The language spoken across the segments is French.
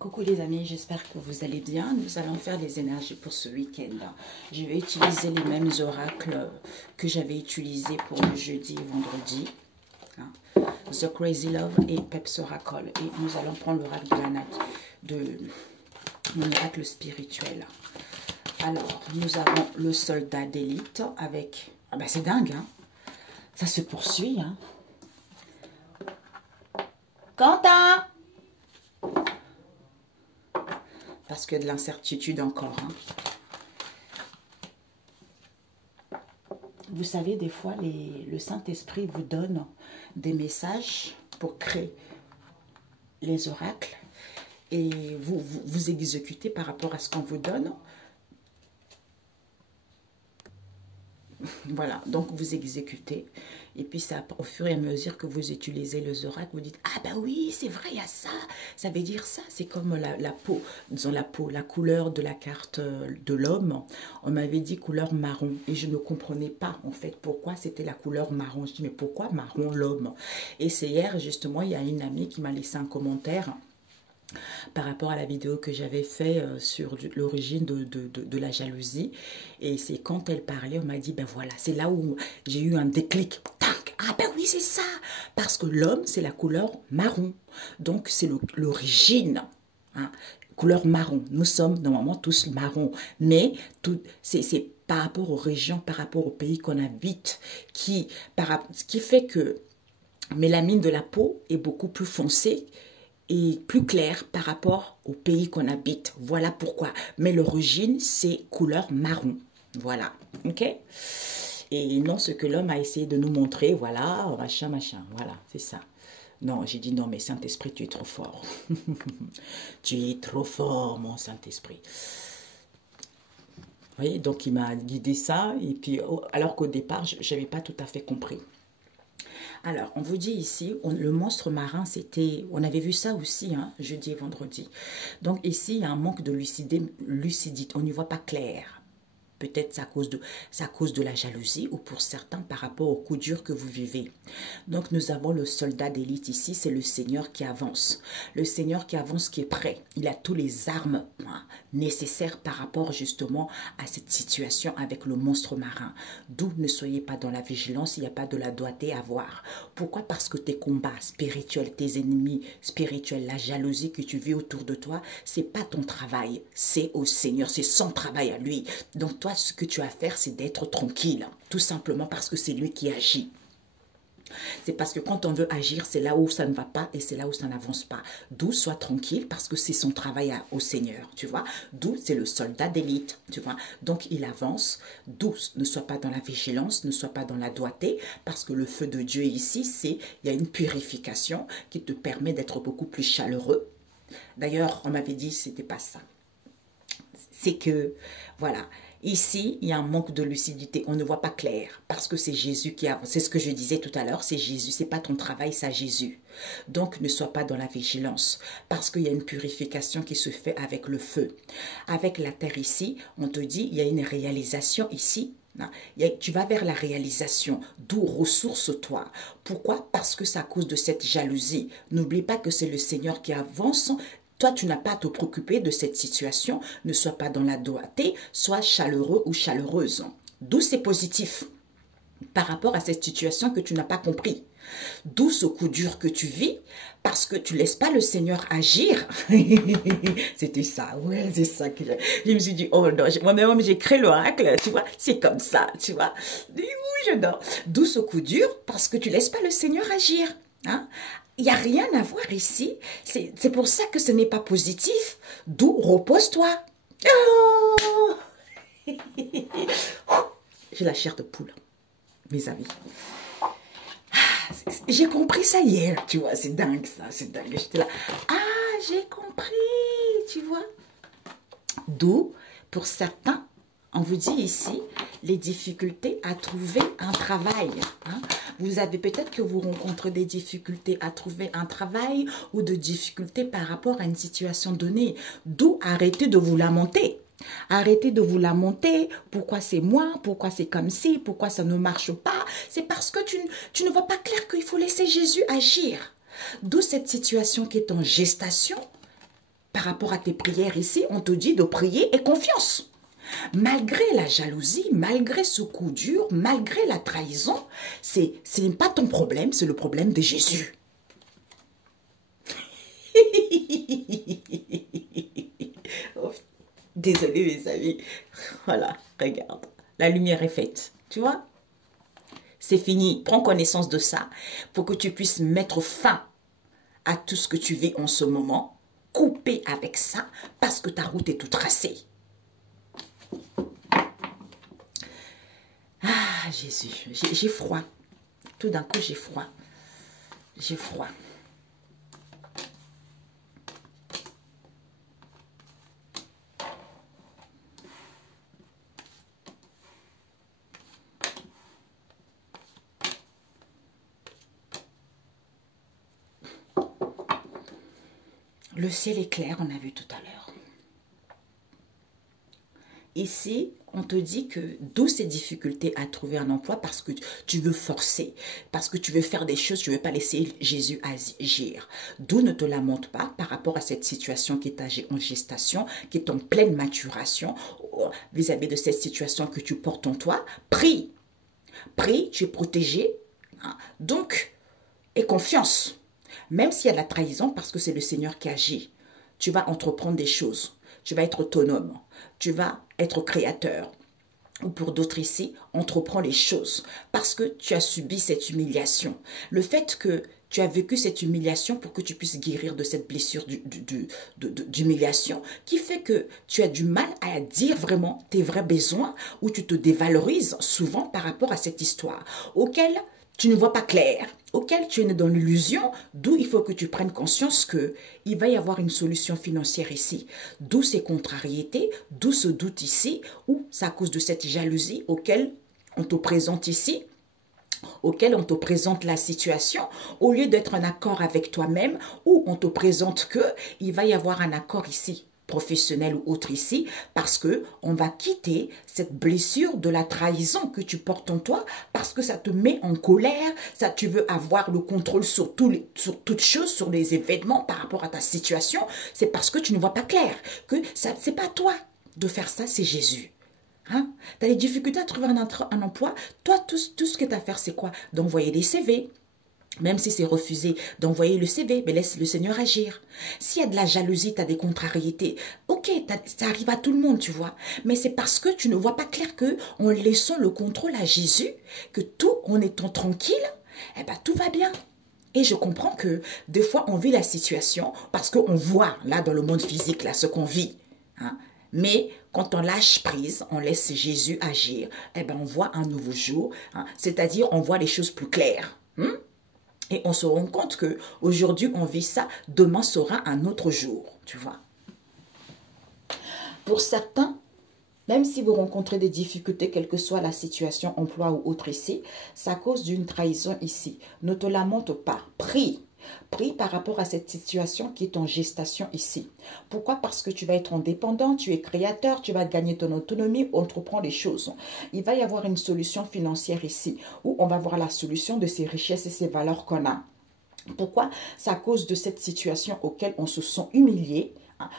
Coucou les amis, j'espère que vous allez bien. Nous allons faire des énergies pour ce week-end. Je vais utiliser les mêmes oracles que j'avais utilisés pour le jeudi et vendredi. The Crazy Love et Peps Oracle. Et nous allons prendre l'oracle de mon oracle spirituel. Alors, nous avons le soldat d'élite avec... Ah ben c'est dingue, hein. Ça se poursuit, hein. Quentin! Parce qu'il y a de l'incertitude encore. Hein. Vous savez, des fois, le Saint-Esprit vous donne des messages pour créer les oracles. Et vous exécutez par rapport à ce qu'on vous donne. Voilà, donc vous exécutez. Et puis, ça, au fur et à mesure que vous utilisez les oracles, vous dites « Ah ben oui, c'est vrai, il y a ça. Ça veut dire ça. » C'est comme la peau, disons la peau, la couleur de la carte de l'homme. On m'avait dit couleur marron. Et je ne comprenais pas, en fait, pourquoi c'était la couleur marron. Je dis « Mais pourquoi marron l'homme ?» Et c'est hier, justement, il y a une amie qui m'a laissé un commentaire par rapport à la vidéo que j'avais fait sur l'origine de la jalousie. Et c'est quand elle parlait, on m'a dit, ben voilà, c'est là où j'ai eu un déclic. Ah ben oui, c'est ça. Parce que l'homme, c'est la couleur marron. Donc, c'est l'origine. Hein, couleur marron. Nous sommes normalement tous marrons. Mais c'est par rapport aux régions, par rapport au pays qu'on habite, ce qui fait que mélamine de la peau est beaucoup plus foncée et plus clair par rapport au pays qu'on habite. Voilà pourquoi. Mais l'origine, c'est couleur marron. Voilà. OK? Et non, ce que l'homme a essayé de nous montrer, voilà, machin, machin. Voilà, c'est ça. Non, j'ai dit non, mais Saint-Esprit, tu es trop fort. Tu es trop fort, mon Saint-Esprit. Vous voyez, donc il m'a guidé ça. Et puis, alors qu'au départ, je n'avais pas tout à fait compris. Alors, on vous dit ici, le monstre marin, c'était, on avait vu ça aussi, hein, jeudi et vendredi. Donc ici, il y a un manque de lucidité, on n'y voit pas clair. Peut-être c'est à cause de la jalousie ou pour certains par rapport au coup dur que vous vivez. Donc nous avons le soldat d'élite ici, c'est le Seigneur qui avance. Le Seigneur qui avance, qui est prêt. Il a tous les armes nécessaires par rapport justement à cette situation avec le monstre marin. D'où ne soyez pas dans la vigilance, il n'y a pas de la doigté à voir. Pourquoi? Parce que tes combats spirituels, tes ennemis spirituels, la jalousie que tu vis autour de toi, c'est pas ton travail, c'est au Seigneur, c'est son travail à lui. Donc toi, ce que tu as à faire, c'est d'être tranquille, tout simplement parce que c'est lui qui agit. C'est parce que quand on veut agir, c'est là où ça ne va pas et c'est là où ça n'avance pas. D'où sois tranquille parce que c'est son travail au Seigneur, tu vois. D'où c'est le soldat d'élite, tu vois. Donc il avance. D'où ne sois pas dans la vigilance, ne sois pas dans la doigté parce que le feu de Dieu ici, il y a une purification qui te permet d'être beaucoup plus chaleureux. D'ailleurs, on m'avait dit, c'était pas ça. C'est que, voilà, ici, il y a un manque de lucidité. On ne voit pas clair parce que c'est Jésus qui avance. C'est ce que je disais tout à l'heure, c'est Jésus. C'est pas ton travail, c'est Jésus. Donc, ne sois pas dans la vigilance parce qu'il y a une purification qui se fait avec le feu. Avec la terre ici, on te dit, il y a une réalisation ici. Tu vas vers la réalisation, d'où ressource-toi. Pourquoi? Parce que c'est à cause de cette jalousie. N'oublie pas que c'est le Seigneur qui avance. Toi, tu n'as pas à te préoccuper de cette situation. Ne sois pas dans la doigté, sois chaleureux ou chaleureuse. D'où c'est positif par rapport à cette situation que tu n'as pas compris. D'où ce coup dur que tu vis parce que tu ne laisses pas le Seigneur agir. C'était ça, ouais, c'est ça que je me suis dit, oh non, moi-même j'ai créé l'oracle, tu vois, c'est comme ça, tu vois. Oui, j'adore. D'où ce coup dur parce que tu ne laisses pas le Seigneur agir. Hein? Il n'y a rien à voir ici. C'est pour ça que ce n'est pas positif. D'où repose-toi. Oh j'ai la chair de poule, mes amis. J'ai compris ça hier, tu vois. C'est dingue ça, c'est dingue. J'étais là. Ah, j'ai compris, tu vois. D'où, pour certains, on vous dit ici, les difficultés à trouver un travail. Hein? Vous avez peut-être que vous rencontrez des difficultés à trouver un travail ou de difficultés par rapport à une situation donnée. D'où arrêtez de vous lamenter. Arrêtez de vous lamenter. Pourquoi c'est moi? Pourquoi c'est comme ci? Pourquoi ça ne marche pas? C'est parce que tu ne vois pas clair qu'il faut laisser Jésus agir. D'où cette situation qui est en gestation. par rapport à tes prières ici, on te dit de prier et confiance. Malgré la jalousie, malgré ce coup dur, malgré la trahison, ce n'est pas ton problème, c'est le problème de Jésus. Oh, désolée mes amis. Voilà, regarde. La lumière est faite. Tu vois? C'est fini. Prends connaissance de ça pour que tu puisses mettre fin à tout ce que tu vis en ce moment. Couper avec ça parce que ta route est toute tracée. Ah, Jésus, j'ai froid. Tout d'un coup, j'ai froid. J'ai froid. Le ciel est clair, on a vu tout à l'heure. Ici, on te dit que d'où ces difficultés à trouver un emploi parce que tu veux forcer, parce que tu veux faire des choses, tu ne veux pas laisser Jésus agir. D'où ne te lamente pas par rapport à cette situation qui est en gestation, qui est en pleine maturation, vis-à-vis de cette situation que tu portes en toi. Prie, prie, tu es protégé. Hein. Donc, aie confiance. Même s'il y a de la trahison, parce que c'est le Seigneur qui agit, tu vas entreprendre des choses. Tu vas être autonome. Tu vas être créateur. Ou pour d'autres ici, entreprends les choses. Parce que tu as subi cette humiliation. Le fait que tu as vécu cette humiliation pour que tu puisses guérir de cette blessure d'humiliation qui fait que tu as du mal à dire vraiment tes vrais besoins ou tu te dévalorises souvent par rapport à cette histoire auquel tu ne vois pas clair, auquel tu es dans l'illusion, d'où il faut que tu prennes conscience qu'il va y avoir une solution financière ici. D'où ces contrariétés, d'où ce doute ici, ou c'est à cause de cette jalousie auquel on te présente ici, auquel on te présente la situation, au lieu d'être en accord avec toi-même, où on te présente qu'il va y avoir un accord ici, professionnel ou autre ici, parce que on va quitter cette blessure de la trahison que tu portes en toi, parce que ça te met en colère, ça tu veux avoir le contrôle sur toutes choses, sur les événements par rapport à ta situation, c'est parce que tu ne vois pas clair, que ça c'est pas toi de faire ça, c'est Jésus. Hein? Tu as des difficultés à trouver un emploi, toi tout ce que tu as à faire c'est quoi? D'envoyer des CV. Même si c'est refusé d'envoyer le CV, mais laisse le Seigneur agir. S'il y a de la jalousie, tu as des contrariétés, ok, ça arrive à tout le monde, tu vois. Mais c'est parce que tu ne vois pas clair que en laissant le contrôle à Jésus, que tout en étant tranquille, eh ben, tout va bien. Et je comprends que des fois, on vit la situation parce qu'on voit, là, dans le monde physique, là, ce qu'on vit. Hein. Mais quand on lâche prise, on laisse Jésus agir, eh ben, on voit un nouveau jour. Hein. C'est-à-dire, on voit les choses plus claires. Et on se rend compte qu'aujourd'hui, on vit ça, demain sera un autre jour, tu vois. Pour certains, même si vous rencontrez des difficultés, quelle que soit la situation, emploi ou autre ici, c'est à cause d'une trahison ici. Ne te lamente pas, prie. Prie par rapport à cette situation qui est en gestation ici. Pourquoi? Parce que tu vas être indépendant, tu es créateur, tu vas gagner ton autonomie, entreprends les choses. Il va y avoir une solution financière ici, où on va voir la solution de ces richesses et ces valeurs qu'on a. Pourquoi? C'est à cause de cette situation auquel on se sent humilié.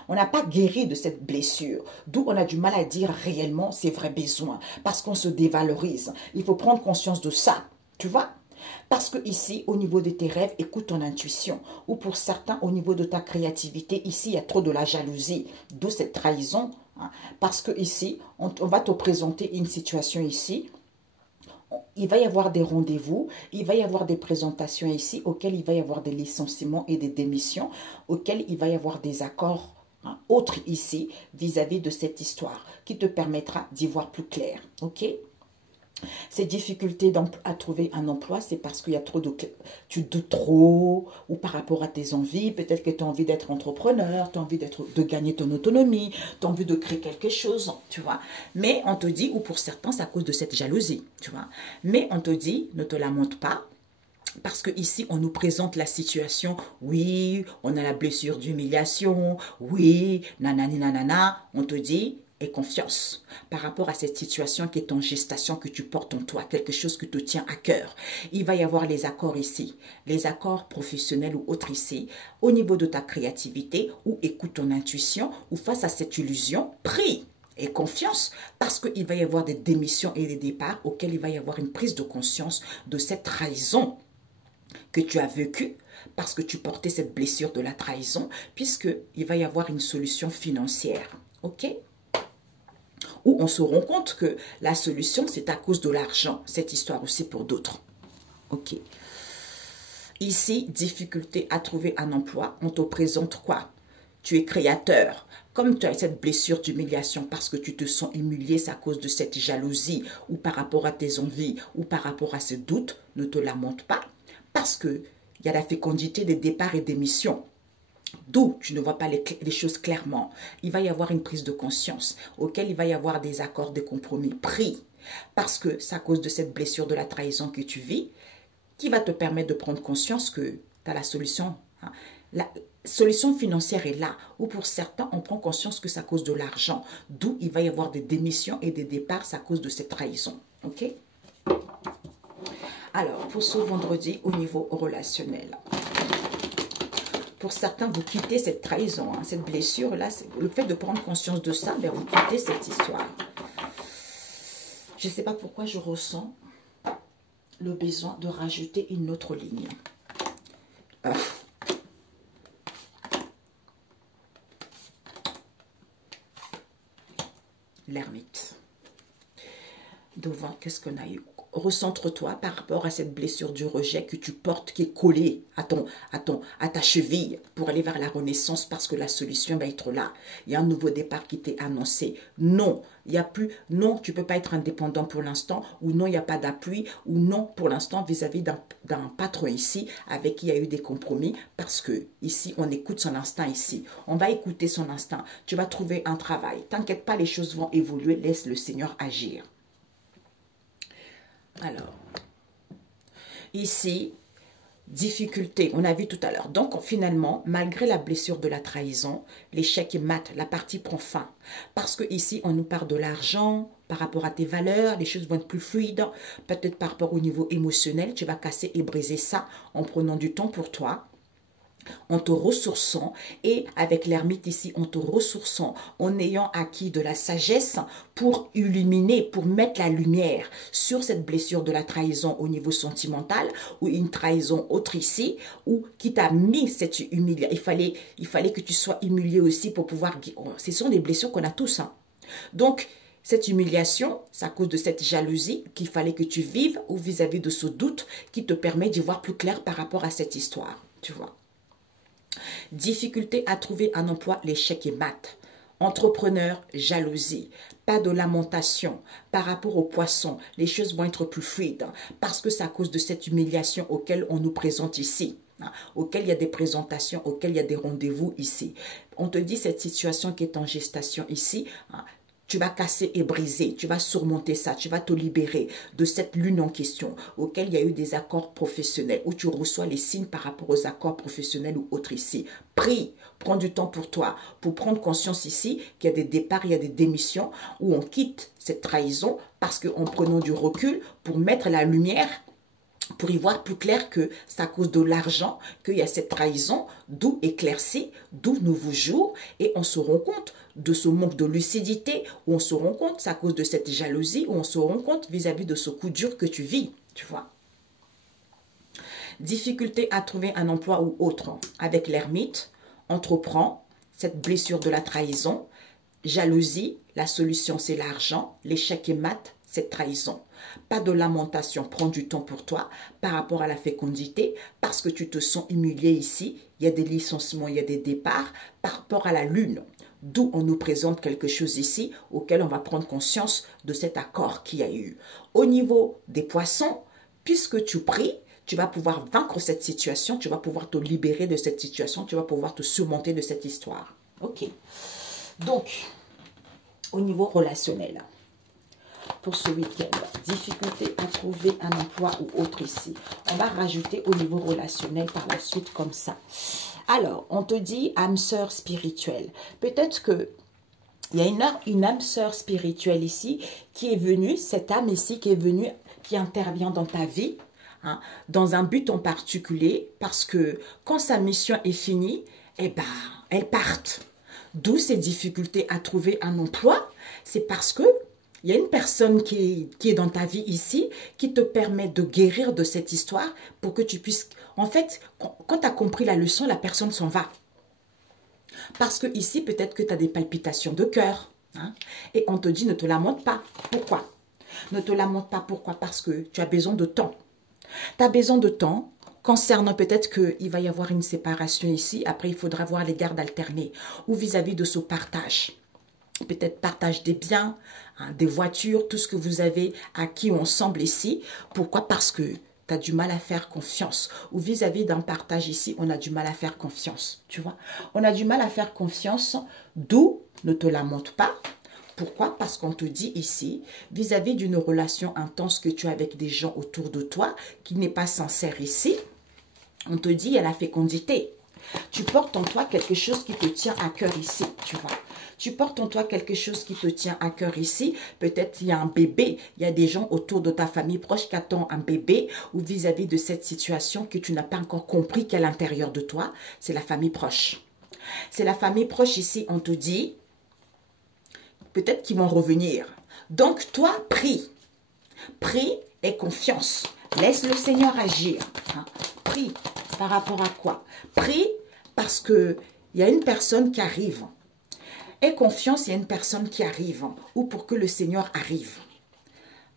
On n'a pas guéri de cette blessure, d'où on a du mal à dire réellement ses vrais besoins, parce qu'on se dévalorise. Il faut prendre conscience de ça, tu vois? Parce que ici, au niveau de tes rêves, écoute ton intuition. Ou pour certains, au niveau de ta créativité, ici, il y a trop de la jalousie. D'où cette trahison. Hein. Parce que ici, on va te présenter une situation ici. Il va y avoir des rendez-vous, il va y avoir des présentations ici, auxquelles il va y avoir des licenciements et des démissions, auxquelles il va y avoir des accords autres ici, vis-à-vis de cette histoire, qui te permettra d'y voir plus clair. Ok? Ces difficultés à trouver un emploi, c'est parce qu'il y a tu doutes trop, ou par rapport à tes envies, peut-être que tu as envie d'être entrepreneur, tu as envie de gagner ton autonomie, tu as envie de créer quelque chose, tu vois. Mais on te dit, ou pour certains, c'est à cause de cette jalousie, tu vois. Mais on te dit, ne te lamente pas, parce que ici on nous présente la situation, oui, on a la blessure d'humiliation, oui, nanani nanana, on te dit, et confiance par rapport à cette situation qui est en gestation, que tu portes en toi, quelque chose qui te tient à cœur. Il va y avoir les accords ici, les accords professionnels ou autres ici, au niveau de ta créativité, ou écoute ton intuition, ou face à cette illusion, prie et confiance, parce qu'il va y avoir des démissions et des départs auxquels il va y avoir une prise de conscience de cette trahison que tu as vécue, parce que tu portais cette blessure de la trahison, puisqu'il va y avoir une solution financière. OK? Où on se rend compte que la solution, c'est à cause de l'argent. Cette histoire aussi pour d'autres. OK. Ici, difficulté à trouver un emploi. On te présente quoi? Tu es créateur. Comme tu as cette blessure d'humiliation parce que tu te sens humilié, c'est à cause de cette jalousie ou par rapport à tes envies ou par rapport à ces doutes, ne te lamente pas. Parce qu'il y a la fécondité des départs et des missions. D'où tu ne vois pas les choses clairement. Il va y avoir une prise de conscience auquel il va y avoir des accords, des compromis pris. Parce que c'est à cause de cette blessure de la trahison que tu vis qui va te permettre de prendre conscience que tu as la solution. Hein. La solution financière est là. Ou pour certains, on prend conscience que c'est à cause de l'argent. D'où il va y avoir des démissions et des départs, c'est à cause de cette trahison. OK? Alors, pour ce vendredi, au niveau relationnel. Pour certains, vous quittez cette trahison, hein, cette blessure-là. Le fait de prendre conscience de ça, ben, vous quittez cette histoire. Je ne sais pas pourquoi je ressens le besoin de rajouter une autre ligne. L'ermite. Devant, qu'est-ce qu'on a eu? Recentre-toi par rapport à cette blessure du rejet que tu portes, qui est collée à ta cheville pour aller vers la renaissance, parce que la solution va être là. Il y a un nouveau départ qui t'est annoncé. Non, il n'y a plus, non, tu ne peux pas être indépendant pour l'instant, ou non, il n'y a pas d'appui, ou non, pour l'instant, vis-à-vis d'un patron ici, avec qui il y a eu des compromis, parce que ici, on écoute son instinct ici. On va écouter son instinct. Tu vas trouver un travail. T'inquiète pas, les choses vont évoluer. Laisse le Seigneur agir. Alors, ici, difficulté, on a vu tout à l'heure. Donc, finalement, malgré la blessure de la trahison, l'échec est mat, la partie prend fin. Parce que ici, on nous parle de l'argent, par rapport à tes valeurs, les choses vont être plus fluides. Peut-être par rapport au niveau émotionnel, tu vas casser et briser ça en prenant du temps pour toi, en te ressourçant, et avec l'ermite ici, en te ressourçant, en ayant acquis de la sagesse pour illuminer, pour mettre la lumière sur cette blessure de la trahison au niveau sentimental, ou une trahison autre ici, ou qui t'a mis cette humiliation. Il fallait que tu sois humilié aussi pour pouvoir... Ce sont des blessures qu'on a tous. Hein. Donc, cette humiliation, c'est à cause de cette jalousie qu'il fallait que tu vives, ou vis-à-vis de ce doute qui te permet d'y voir plus clair par rapport à cette histoire. Tu vois. Difficulté à trouver un emploi, l'échec est mat. Entrepreneur, jalousie, pas de lamentation. Par rapport aux poissons, les choses vont être plus fluides parce que c'est à cause de cette humiliation auquel on nous présente ici, auquel il y a des présentations, auquel il y a des rendez-vous ici. On te dit cette situation qui est en gestation ici, tu vas casser et briser, tu vas surmonter ça, tu vas te libérer de cette lune en question, auquel il y a eu des accords professionnels, où tu reçois les signes par rapport aux accords professionnels ou autres ici. Prie, prends du temps pour toi, pour prendre conscience ici qu'il y a des départs, il y a des démissions, où on quitte cette trahison, parce qu'en prenant du recul, pour mettre la lumière, pour y voir plus clair que c'est à cause de l'argent qu'il y a cette trahison, d'où éclairci, d'où nouveau jour, et on se rend compte de ce manque de lucidité, où on se rend compte, c'est à cause de cette jalousie, où on se rend compte vis-à-vis de ce coup dur que tu vis, tu vois. Difficulté à trouver un emploi ou autre. Avec l'ermite, entreprend cette blessure de la trahison, jalousie, la solution c'est l'argent, l'échec est mat, cette trahison. Pas de lamentation, prends du temps pour toi par rapport à la fécondité, parce que tu te sens humilié ici, il y a des licenciements, il y a des départs par rapport à la lune. D'où on nous présente quelque chose ici auquel on va prendre conscience de cet accord qu'il y a eu. Au niveau des poissons, puisque tu pries, tu vas pouvoir vaincre cette situation, tu vas pouvoir te libérer de cette situation, tu vas pouvoir te surmonter de cette histoire. Ok. Donc, au niveau relationnel, pour ce week-end, difficulté à trouver un emploi ou autre ici. On va rajouter au niveau relationnel par la suite comme ça. Alors, on te dit âme sœur spirituelle. Peut-être que Il y a une âme sœur spirituelle ici qui est venue, cette âme ici qui est venue, qui intervient dans ta vie, hein, dans un but en particulier, parce que quand sa mission est finie, eh ben, elle part. D'où ces difficultés à trouver un emploi, c'est parce que il y a une personne qui est dans ta vie ici, qui te permet de guérir de cette histoire pour que tu puisses... En fait, quand tu as compris la leçon, la personne s'en va. Parce que ici, peut-être que tu as des palpitations de cœur. Hein, et on te dit, ne te lamente pas. Pourquoi? Ne te lamente pas. Pourquoi? Parce que tu as besoin de temps. Tu as besoin de temps concernant peut-être qu'il va y avoir une séparation ici. Après, il faudra voir les gardes alternés. Ou vis-à-vis de ce partage. Peut-être partage des biens, hein, des voitures, tout ce que vous avez acquis ensemble ici. Pourquoi? Parce que tu as du mal à faire confiance. Ou vis-à-vis d'un partage ici, on a du mal à faire confiance. Tu vois? On a du mal à faire confiance, d'où ne te lamente pas. Pourquoi? Parce qu'on te dit ici, vis-à-vis d'une relation intense que tu as avec des gens autour de toi, qui n'est pas sincère ici, on te dit, il y a la fécondité. Tu portes en toi quelque chose qui te tient à cœur ici, tu vois. Tu portes en toi quelque chose qui te tient à cœur ici. Peut-être il y a un bébé, il y a des gens autour de ta famille proche qui attendent un bébé ou vis-à-vis de cette situation que tu n'as pas encore compris qu'à l'intérieur de toi, c'est la famille proche. C'est la famille proche ici, on te dit, peut-être qu'ils vont revenir. Donc toi, prie. Prie et confiance. Laisse le Seigneur agir. Hein. Prie par rapport à quoi? Prie parce qu'il y a une personne qui arrive. Et confiance, il y a une personne qui arrive. Ou pour que le Seigneur arrive.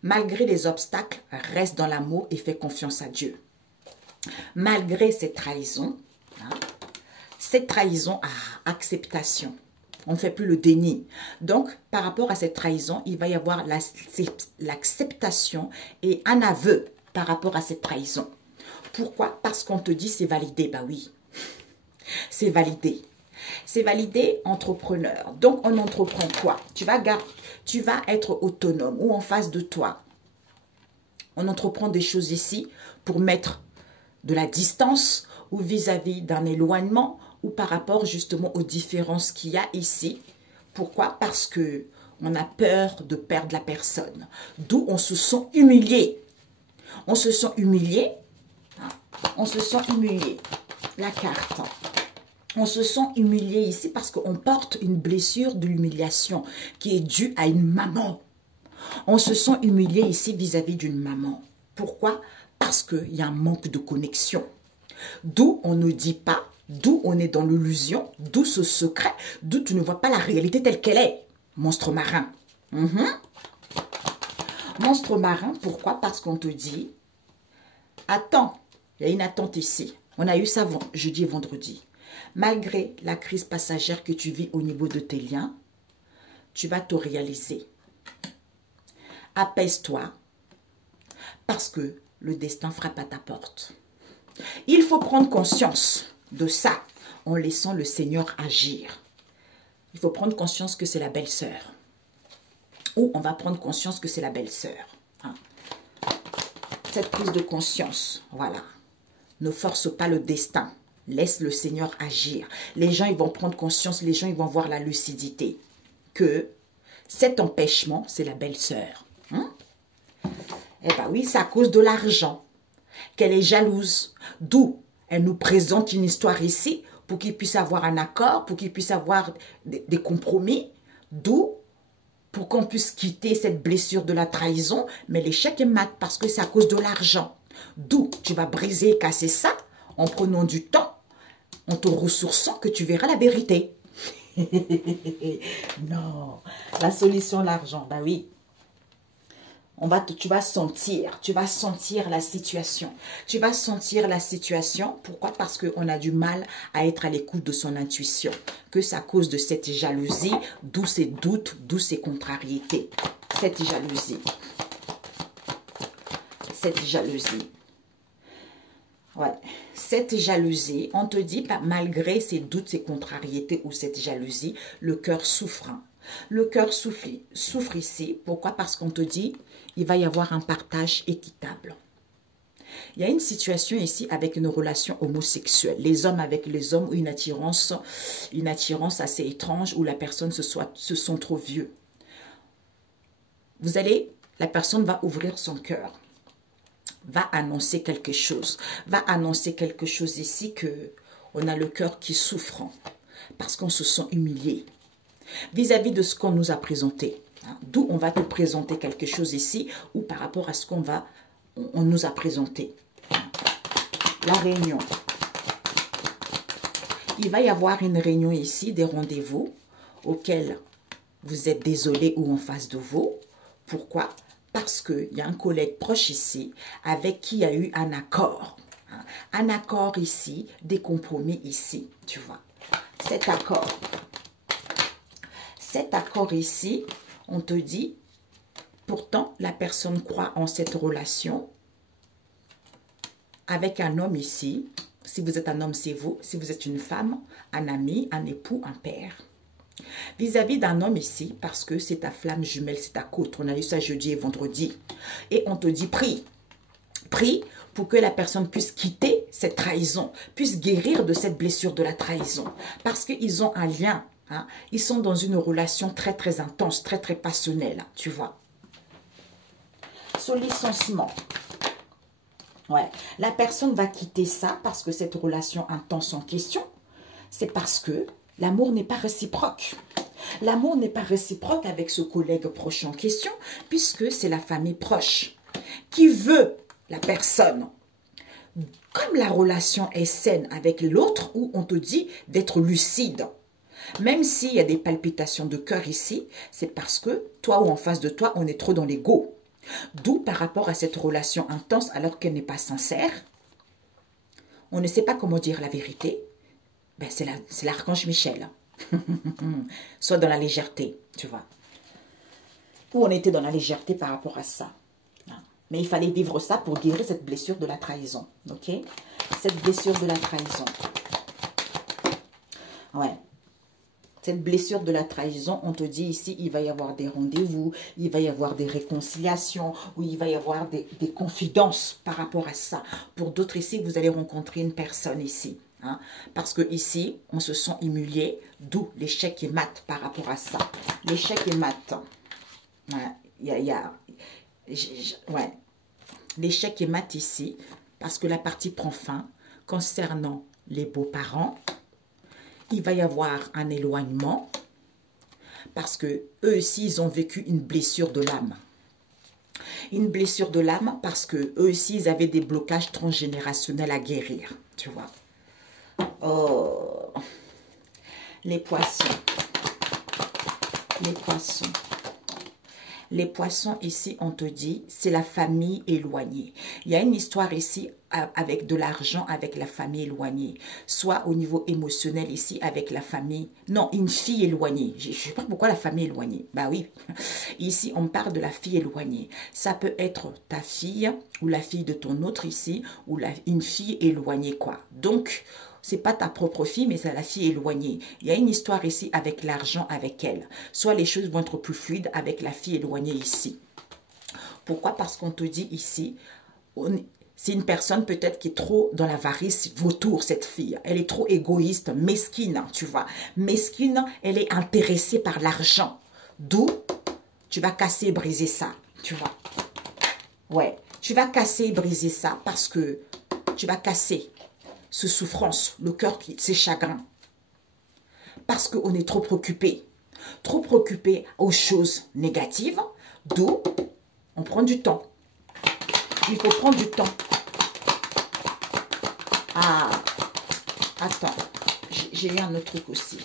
Malgré les obstacles, reste dans l'amour et fais confiance à Dieu. Malgré cette trahison a acceptation. On ne fait plus le déni. Donc, par rapport à cette trahison, il va y avoir l'acceptation et un aveu par rapport à cette trahison. Pourquoi? Parce qu'on te dit c'est validé. Bah oui, c'est validé. C'est validé, entrepreneur. Donc, on entreprend quoi? Tu vas être autonome ou en face de toi. On entreprend des choses ici pour mettre de la distance ou vis-à-vis d'un éloignement ou par rapport justement aux différences qu'il y a ici. Pourquoi? Parce que on a peur de perdre la personne. D'où on se sent humilié. On se sent humilié. On se sent humilié. La carte. On se sent humilié ici parce qu'on porte une blessure de l'humiliation qui est due à une maman. On se sent humilié ici vis-à-vis d'une maman. Pourquoi? Parce qu'il y a un manque de connexion. D'où on ne dit pas, d'où on est dans l'illusion, d'où ce secret, d'où tu ne vois pas la réalité telle qu'elle est. Monstre marin. Monstre marin, pourquoi? Parce qu'on te dit, attends, il y a une attente ici. On a eu ça jeudi et vendredi. Malgré la crise passagère que tu vis au niveau de tes liens, tu vas te réaliser. Apaise-toi, parce que le destin frappe à ta porte. Il faut prendre conscience de ça en laissant le Seigneur agir. Il faut prendre conscience que c'est la belle-sœur. Ou on va prendre conscience que c'est la belle-sœur. Hein. Cette prise de conscience, voilà. Ne force pas le destin. Laisse le Seigneur agir. Les gens, ils vont prendre conscience, les gens, ils vont voir la lucidité. Que cet empêchement, c'est la belle-sœur. Hein? Eh bien oui, c'est à cause de l'argent qu'elle est jalouse. D'où elle nous présente une histoire ici pour qu'il puisse avoir un accord, pour qu'il puisse avoir des compromis. D'où pour qu'on puisse quitter cette blessure de la trahison. Mais l'échec est mat parce que c'est à cause de l'argent. D'où tu vas briser et casser ça en prenant du temps, en te ressourçant que tu verras la vérité. Non, la solution, l'argent, bah oui. Tu vas sentir la situation. Tu vas sentir la situation. Pourquoi? Parce qu'on a du mal à être à l'écoute de son intuition. Que c'est à cause de cette jalousie, d'où ces doutes, d'où ces contrariétés. Cette jalousie. Cette jalousie. Ouais. Cette jalousie, on te dit, malgré ces doutes, ces contrariétés ou cette jalousie, le cœur souffre. Le cœur souffre ici. Pourquoi? Parce qu'on te dit, il va y avoir un partage équitable. Il y a une situation ici avec une relation homosexuelle. Les hommes avec les hommes, une attirance assez étrange où la personne se sent trop vieux. La personne va ouvrir son cœur, va annoncer quelque chose. Va annoncer quelque chose ici que on a le cœur qui souffre parce qu'on se sent humilié vis-à-vis de ce qu'on nous a présenté. D'où on va te présenter quelque chose ici ou par rapport à ce on nous a présenté. La réunion. Il va y avoir une réunion ici, des rendez-vous auxquels vous êtes désolé ou en face de vous. Pourquoi? Parce qu'il y a un collègue proche ici avec qui il y a eu un accord. Un accord ici, des compromis ici, tu vois. Cet accord ici, on te dit, pourtant la personne croit en cette relation avec un homme ici. Si vous êtes un homme, c'est vous. Si vous êtes une femme, un ami, un époux, un père. Vis-à-vis d'un homme ici, parce que c'est ta flamme jumelle, c'est ta côte. On a eu ça jeudi et vendredi. Et on te dit, prie. Prie pour que la personne puisse quitter cette trahison, puisse guérir de cette blessure de la trahison. Parce qu'ils ont un lien. Hein. Ils sont dans une relation très, très intense, très, très passionnelle. Tu vois. Son licenciement. Ouais. La personne va quitter ça parce que cette relation intense en question, c'est parce que l'amour n'est pas réciproque. L'amour n'est pas réciproque avec ce collègue proche en question, puisque c'est la famille proche qui veut la personne. Comme la relation est saine avec l'autre, où on te dit d'être lucide. Même s'il y a des palpitations de cœur ici, c'est parce que toi ou en face de toi, on est trop dans l'ego. D'où par rapport à cette relation intense, alors qu'elle n'est pas sincère, on ne sait pas comment dire la vérité. Ben, c'est l'archange Michel. Soit dans la légèreté, tu vois. Où on était dans la légèreté par rapport à ça. Mais il fallait vivre ça pour guérir cette blessure de la trahison. Ok? Cette blessure de la trahison. Ouais. Cette blessure de la trahison, on te dit ici, il va y avoir des rendez-vous, il va y avoir des réconciliations, ou il va y avoir des confidences par rapport à ça. Pour d'autres ici, vous allez rencontrer une personne ici. Hein, parce que ici, on se sent humilié, d'où l'échec et mat par rapport à ça. L'échec et mat. Ouais, l'échec et mat ici, parce que la partie prend fin. Concernant les beaux-parents, il va y avoir un éloignement, parce que eux aussi, ils ont vécu une blessure de l'âme. Une blessure de l'âme, parce que eux aussi, ils avaient des blocages transgénérationnels à guérir, tu vois. Oh, les poissons. Les poissons. Les poissons, ici, on te dit, c'est la famille éloignée. Il y a une histoire ici avec de l'argent, avec la famille éloignée. Soit au niveau émotionnel ici, avec la famille. Non, une fille éloignée. Je ne sais pas pourquoi la famille éloignée. Bah oui. Ici, on parle de la fille éloignée. Ça peut être ta fille ou la fille de ton autre ici, ou une fille éloignée, quoi. Donc, c'est pas ta propre fille, mais c'est la fille éloignée. Il y a une histoire ici avec l'argent, avec elle. Soit les choses vont être plus fluides avec la fille éloignée ici. Pourquoi? Parce qu'on te dit ici, c'est une personne peut-être qui est trop dans l'avarice vautour, cette fille. Elle est trop égoïste, mesquine, tu vois. Mesquine, elle est intéressée par l'argent. D'où tu vas casser et briser ça, tu vois. Ouais, tu vas casser et briser ça parce que tu vas casser ce souffrance, le cœur, ces chagrins. Parce qu'on est trop préoccupé aux choses négatives, d'où on prend du temps. Il faut prendre du temps. Ah, attends, j'ai eu un autre truc aussi.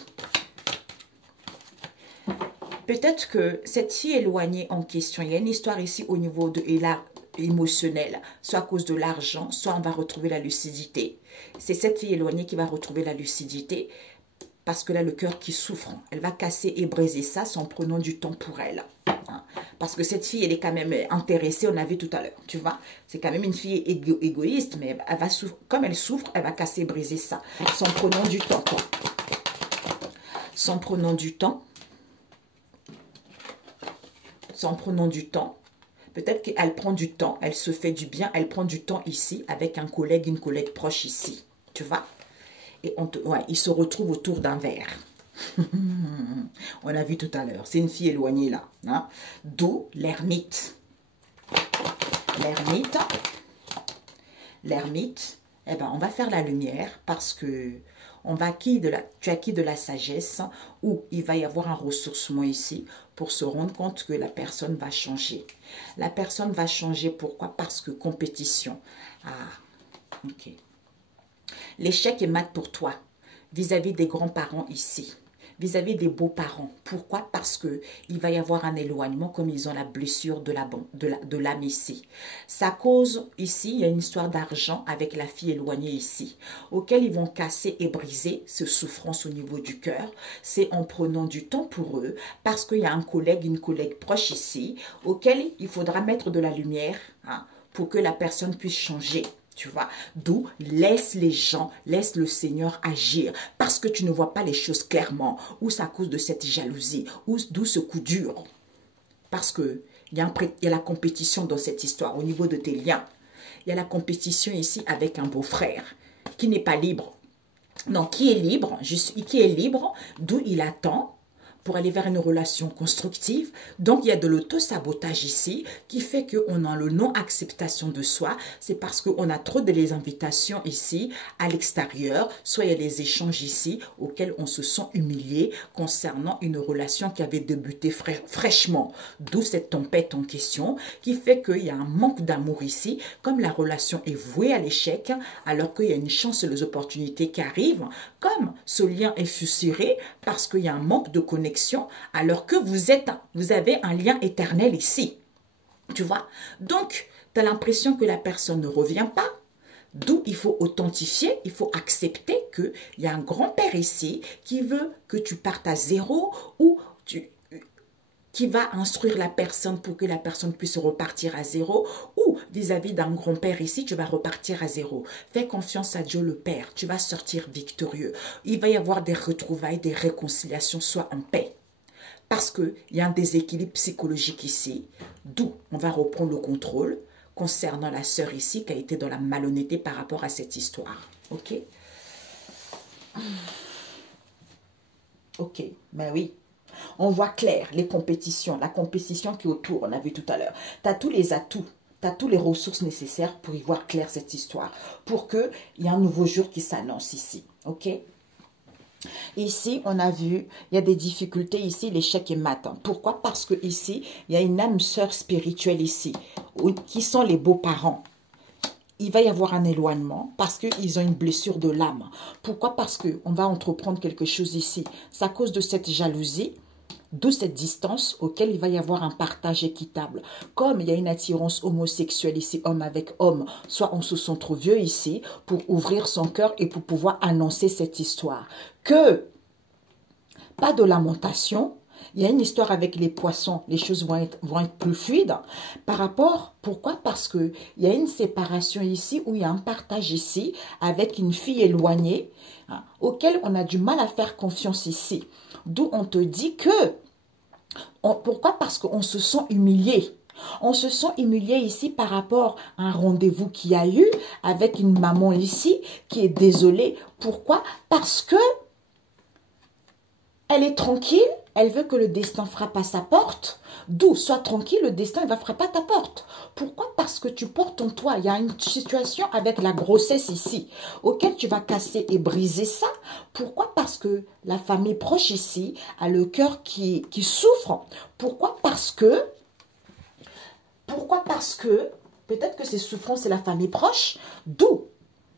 Peut-être que cette fille éloignée en question, il y a une histoire ici au niveau de émotionnel, soit à cause de l'argent, soit on va retrouver la lucidité. C'est cette fille éloignée qui va retrouver la lucidité parce que là, le cœur qui souffre, elle va casser et briser ça en prenant du temps pour elle. Parce que cette fille, elle est quand même intéressée, on a vu tout à l'heure, tu vois. C'est quand même une fille égoïste, mais elle va comme elle souffre, elle va casser et briser ça en prenant du temps, quoi. En prenant du temps. En prenant du temps. Peut-être qu'elle prend du temps, elle se fait du bien, elle prend du temps ici avec un collègue, une collègue proche ici. Tu vois? Et ouais, ils se retrouvent autour d'un verre. On a vu tout à l'heure. C'est une fille éloignée là. Hein? D'où l'ermite. L'ermite. L'ermite. Eh ben, on va faire la lumière parce que tu as acquis de la sagesse où il va y avoir un ressourcement ici pour se rendre compte que la personne va changer. La personne va changer, pourquoi? Parce que compétition. Ah, ok. L'échec est mat pour toi vis-à-vis des grands-parents ici, vis-à-vis des beaux-parents. Pourquoi? Parce que il va y avoir un éloignement comme ils ont la blessure de l'âme ici. Ça cause ici, il y a une histoire d'argent avec la fille éloignée ici, auquel ils vont casser et briser ce souffrance au niveau du cœur. C'est en prenant du temps pour eux parce qu'il y a un collègue, une collègue proche ici, auquel il faudra mettre de la lumière hein, pour que la personne puisse changer. Tu vois, d'où laisse les gens, laisse le Seigneur agir parce que tu ne vois pas les choses clairement ou c'est à cause de cette jalousie ou d'où ce coup dur. Parce que il y a la compétition dans cette histoire au niveau de tes liens. Il y a la compétition ici avec un beau-frère qui n'est pas libre. Non, qui est libre, qui est libre, d'où il attend pour aller vers une relation constructive. Donc, il y a de l'auto-sabotage ici qui fait qu'on a le non-acceptation de soi. C'est parce qu'on a trop de les invitations ici à l'extérieur. Soit il y a des échanges ici auxquels on se sent humilié concernant une relation qui avait débuté fraîchement. D'où cette tempête en question qui fait qu'il y a un manque d'amour ici. Comme la relation est vouée à l'échec, alors qu'il y a une chance et les opportunités qui arrivent, comme ce lien est fissuré parce qu'il y a un manque de connexion alors que vous avez un lien éternel ici. Tu vois? Donc, tu as l'impression que la personne ne revient pas. D'où il faut authentifier, il faut accepter qu'il y a un grand-père ici qui veut que tu partes à zéro ou qui va instruire la personne pour que la personne puisse repartir à zéro ou vis-à-vis d'un grand-père ici, tu vas repartir à zéro. Fais confiance à Dieu le Père, tu vas sortir victorieux. Il va y avoir des retrouvailles, des réconciliations, sois en paix. Parce qu'il y a un déséquilibre psychologique ici, d'où on va reprendre le contrôle concernant la sœur ici qui a été dans la malhonnêteté par rapport à cette histoire. Ok? Ok, ben oui. On voit clair les compétitions, la compétition qui est autour, on a vu tout à l'heure. Tu as tous les atouts, tu as toutes les ressources nécessaires pour y voir clair cette histoire, pour qu'il y ait un nouveau jour qui s'annonce ici. Ok? Ici, on a vu, il y a des difficultés ici, l'échec est mat. Pourquoi? Parce que ici, il y a une âme sœur spirituelle ici, qui sont les beaux-parents. Il va y avoir un éloignement parce qu'ils ont une blessure de l'âme. Pourquoi? Parce qu'on va entreprendre quelque chose ici. C'est à cause de cette jalousie, d'où cette distance auquel il va y avoir un partage équitable. Comme il y a une attirance homosexuelle ici, homme avec homme, soit on se sent trop vieux ici pour ouvrir son cœur et pour pouvoir annoncer cette histoire. Que, pas de lamentation, il y a une histoire avec les poissons, les choses vont être plus fluides. Par rapport, pourquoi? Parce qu'il y a une séparation ici, où il y a un partage ici, avec une fille éloignée, hein, auquel on a du mal à faire confiance ici. D'où on te dit que, pourquoi? Parce qu'on se sent humilié. On se sent humilié ici par rapport à un rendez-vous qu'il y a eu avec une maman ici, qui est désolée. Pourquoi? Parce que elle est tranquille, elle veut que le destin frappe à sa porte. D'où, sois tranquille, le destin va frapper à ta porte. Pourquoi? Parce que tu portes en toi. Il y a une situation avec la grossesse ici, auquel tu vas casser et briser ça. Pourquoi? Parce que la famille proche ici a le cœur qui souffre. Pourquoi? Parce que, peut-être que ces souffrances, c'est la famille proche. D'où,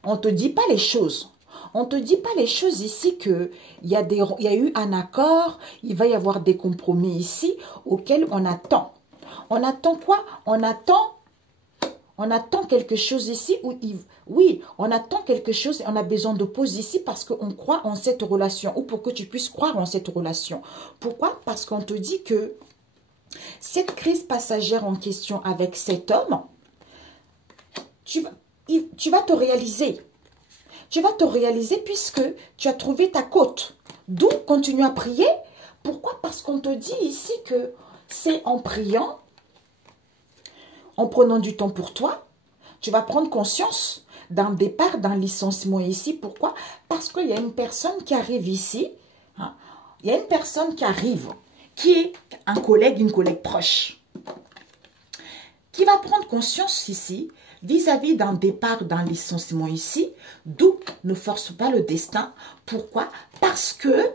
on ne te dit pas les choses. On ne te dit pas les choses ici qu'il y a eu un accord, il va y avoir des compromis ici auxquels on attend. On attend quoi? On attend quelque chose ici où oui, on attend quelque chose et on a besoin de pause ici parce qu'on croit en cette relation ou pour que tu puisses croire en cette relation. Pourquoi? Parce qu'on te dit que cette crise passagère en question avec cet homme, tu vas te réaliser. Tu vas te réaliser puisque tu as trouvé ta côte. D'où continue à prier. Pourquoi? Parce qu'on te dit ici que c'est en priant en prenant du temps pour toi, tu vas prendre conscience d'un départ, d'un licenciement ici. Pourquoi? Parce qu'il y a une personne qui arrive ici. Hein. Il y a une personne qui arrive, qui est un collègue, une collègue proche, qui va prendre conscience ici vis-à-vis d'un départ, d'un licenciement ici, d'où ne force pas le destin. Pourquoi? Parce que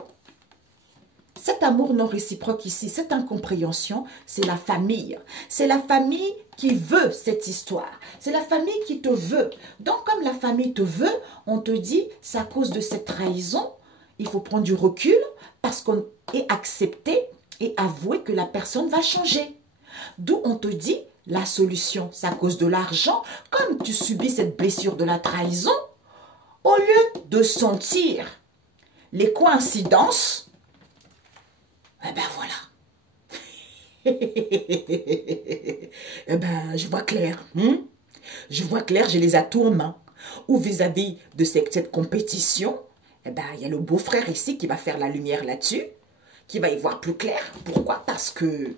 cet amour non réciproque ici, cette incompréhension, c'est la famille. C'est la famille qui veut cette histoire. C'est la famille qui te veut. Donc, comme la famille te veut, on te dit, c'est à cause de cette trahison, il faut prendre du recul parce qu'on est accepté et avouer que la personne va changer. D'où on te dit, la solution, c'est à cause de l'argent. Comme tu subis cette blessure de la trahison, au lieu de sentir les coïncidences, eh ben voilà. Eh ben, je vois clair. Je vois clair, j'ai les atouts en main. Ou vis-à-vis de cette compétition, eh ben, il y a le beau-frère ici qui va faire la lumière là-dessus, qui va y voir plus clair. Pourquoi? Parce que,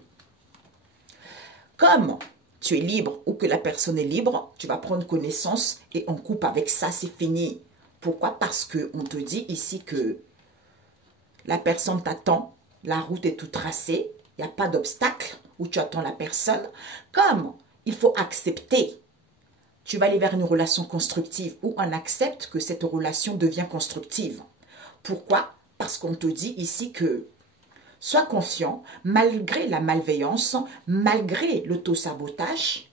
comme tu es libre ou que la personne est libre, tu vas prendre connaissance et on coupe avec ça, c'est fini. Pourquoi? Parce qu'on te dit ici que la personne t'attend, la route est toute tracée, il n'y a pas d'obstacle où tu attends la personne. Comme il faut accepter, tu vas aller vers une relation constructive où on accepte que cette relation devient constructive. Pourquoi? Parce qu'on te dit ici que sois confiant, malgré la malveillance, malgré l'autosabotage.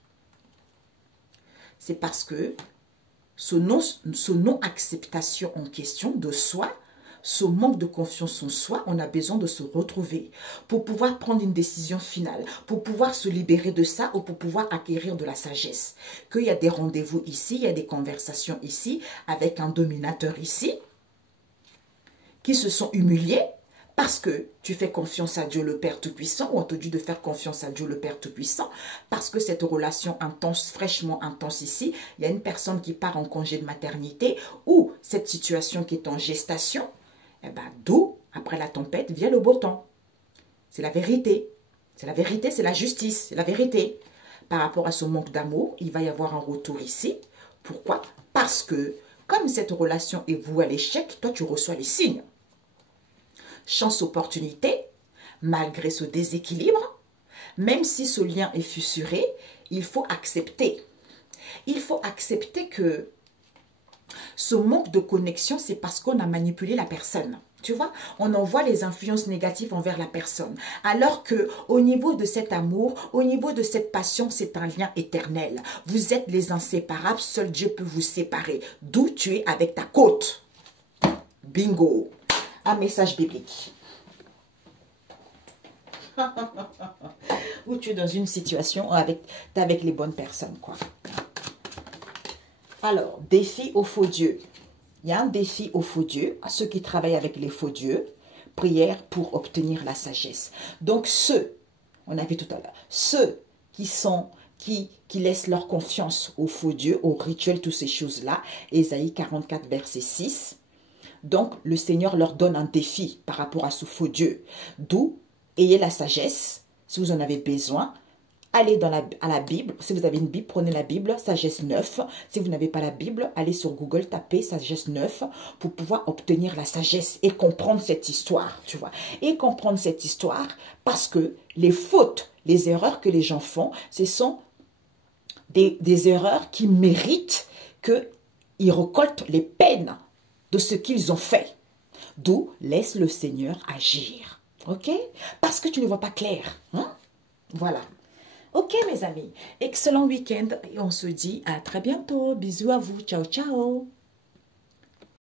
C'est parce que ce non-acceptation en question de soi, ce manque de confiance en soi, on a besoin de se retrouver pour pouvoir prendre une décision finale, pour pouvoir se libérer de ça ou pour pouvoir acquérir de la sagesse. Qu'il y a des rendez-vous ici, il y a des conversations ici, avec un dominateur ici, qui se sont humiliés, parce que tu fais confiance à Dieu le Père Tout-Puissant, ou on te dit de faire confiance à Dieu le Père Tout-Puissant, parce que cette relation intense, fraîchement intense ici, il y a une personne qui part en congé de maternité, ou cette situation qui est en gestation, eh ben, d'où, après la tempête, vient le beau temps. C'est la vérité. C'est la vérité, c'est la justice, c'est la vérité. Par rapport à ce manque d'amour, il va y avoir un retour ici. Pourquoi? Parce que, comme cette relation est vouée à l'échec, toi tu reçois les signes. Chance, opportunité, malgré ce déséquilibre, même si ce lien est fissuré, il faut accepter. Il faut accepter que ce manque de connexion, c'est parce qu'on a manipulé la personne. Tu vois, on envoie les influences négatives envers la personne. Alors que au niveau de cet amour, au niveau de cette passion, c'est un lien éternel. Vous êtes les inséparables, seul Dieu peut vous séparer. D'où tu es avec ta côte. Bingo. Un message biblique. Où tu es dans une situation avec les bonnes personnes, quoi. Alors, défi aux faux dieux. Il y a un défi aux faux dieux, à ceux qui travaillent avec les faux dieux. Prière pour obtenir la sagesse. Donc, on a vu tout à l'heure, ceux qui laissent leur confiance aux faux dieux, aux rituels, toutes ces choses-là. Ésaïe 44, verset 6. Donc, le Seigneur leur donne un défi par rapport à ce faux Dieu. D'où, ayez la sagesse, si vous en avez besoin. Allez à la Bible. Si vous avez une Bible, prenez la Bible, sagesse 9. Si vous n'avez pas la Bible, allez sur Google, tapez sagesse 9 pour pouvoir obtenir la sagesse et comprendre cette histoire, tu vois. Et comprendre cette histoire parce que les fautes, les erreurs que les gens font, ce sont des erreurs qui méritent qu'ils récoltent les peines de ce qu'ils ont fait. D'où laisse le Seigneur agir. Ok? Parce que tu ne vois pas clair. Hein? Voilà. Ok mes amis. Excellent week-end. Et on se dit à très bientôt. Bisous à vous. Ciao, ciao.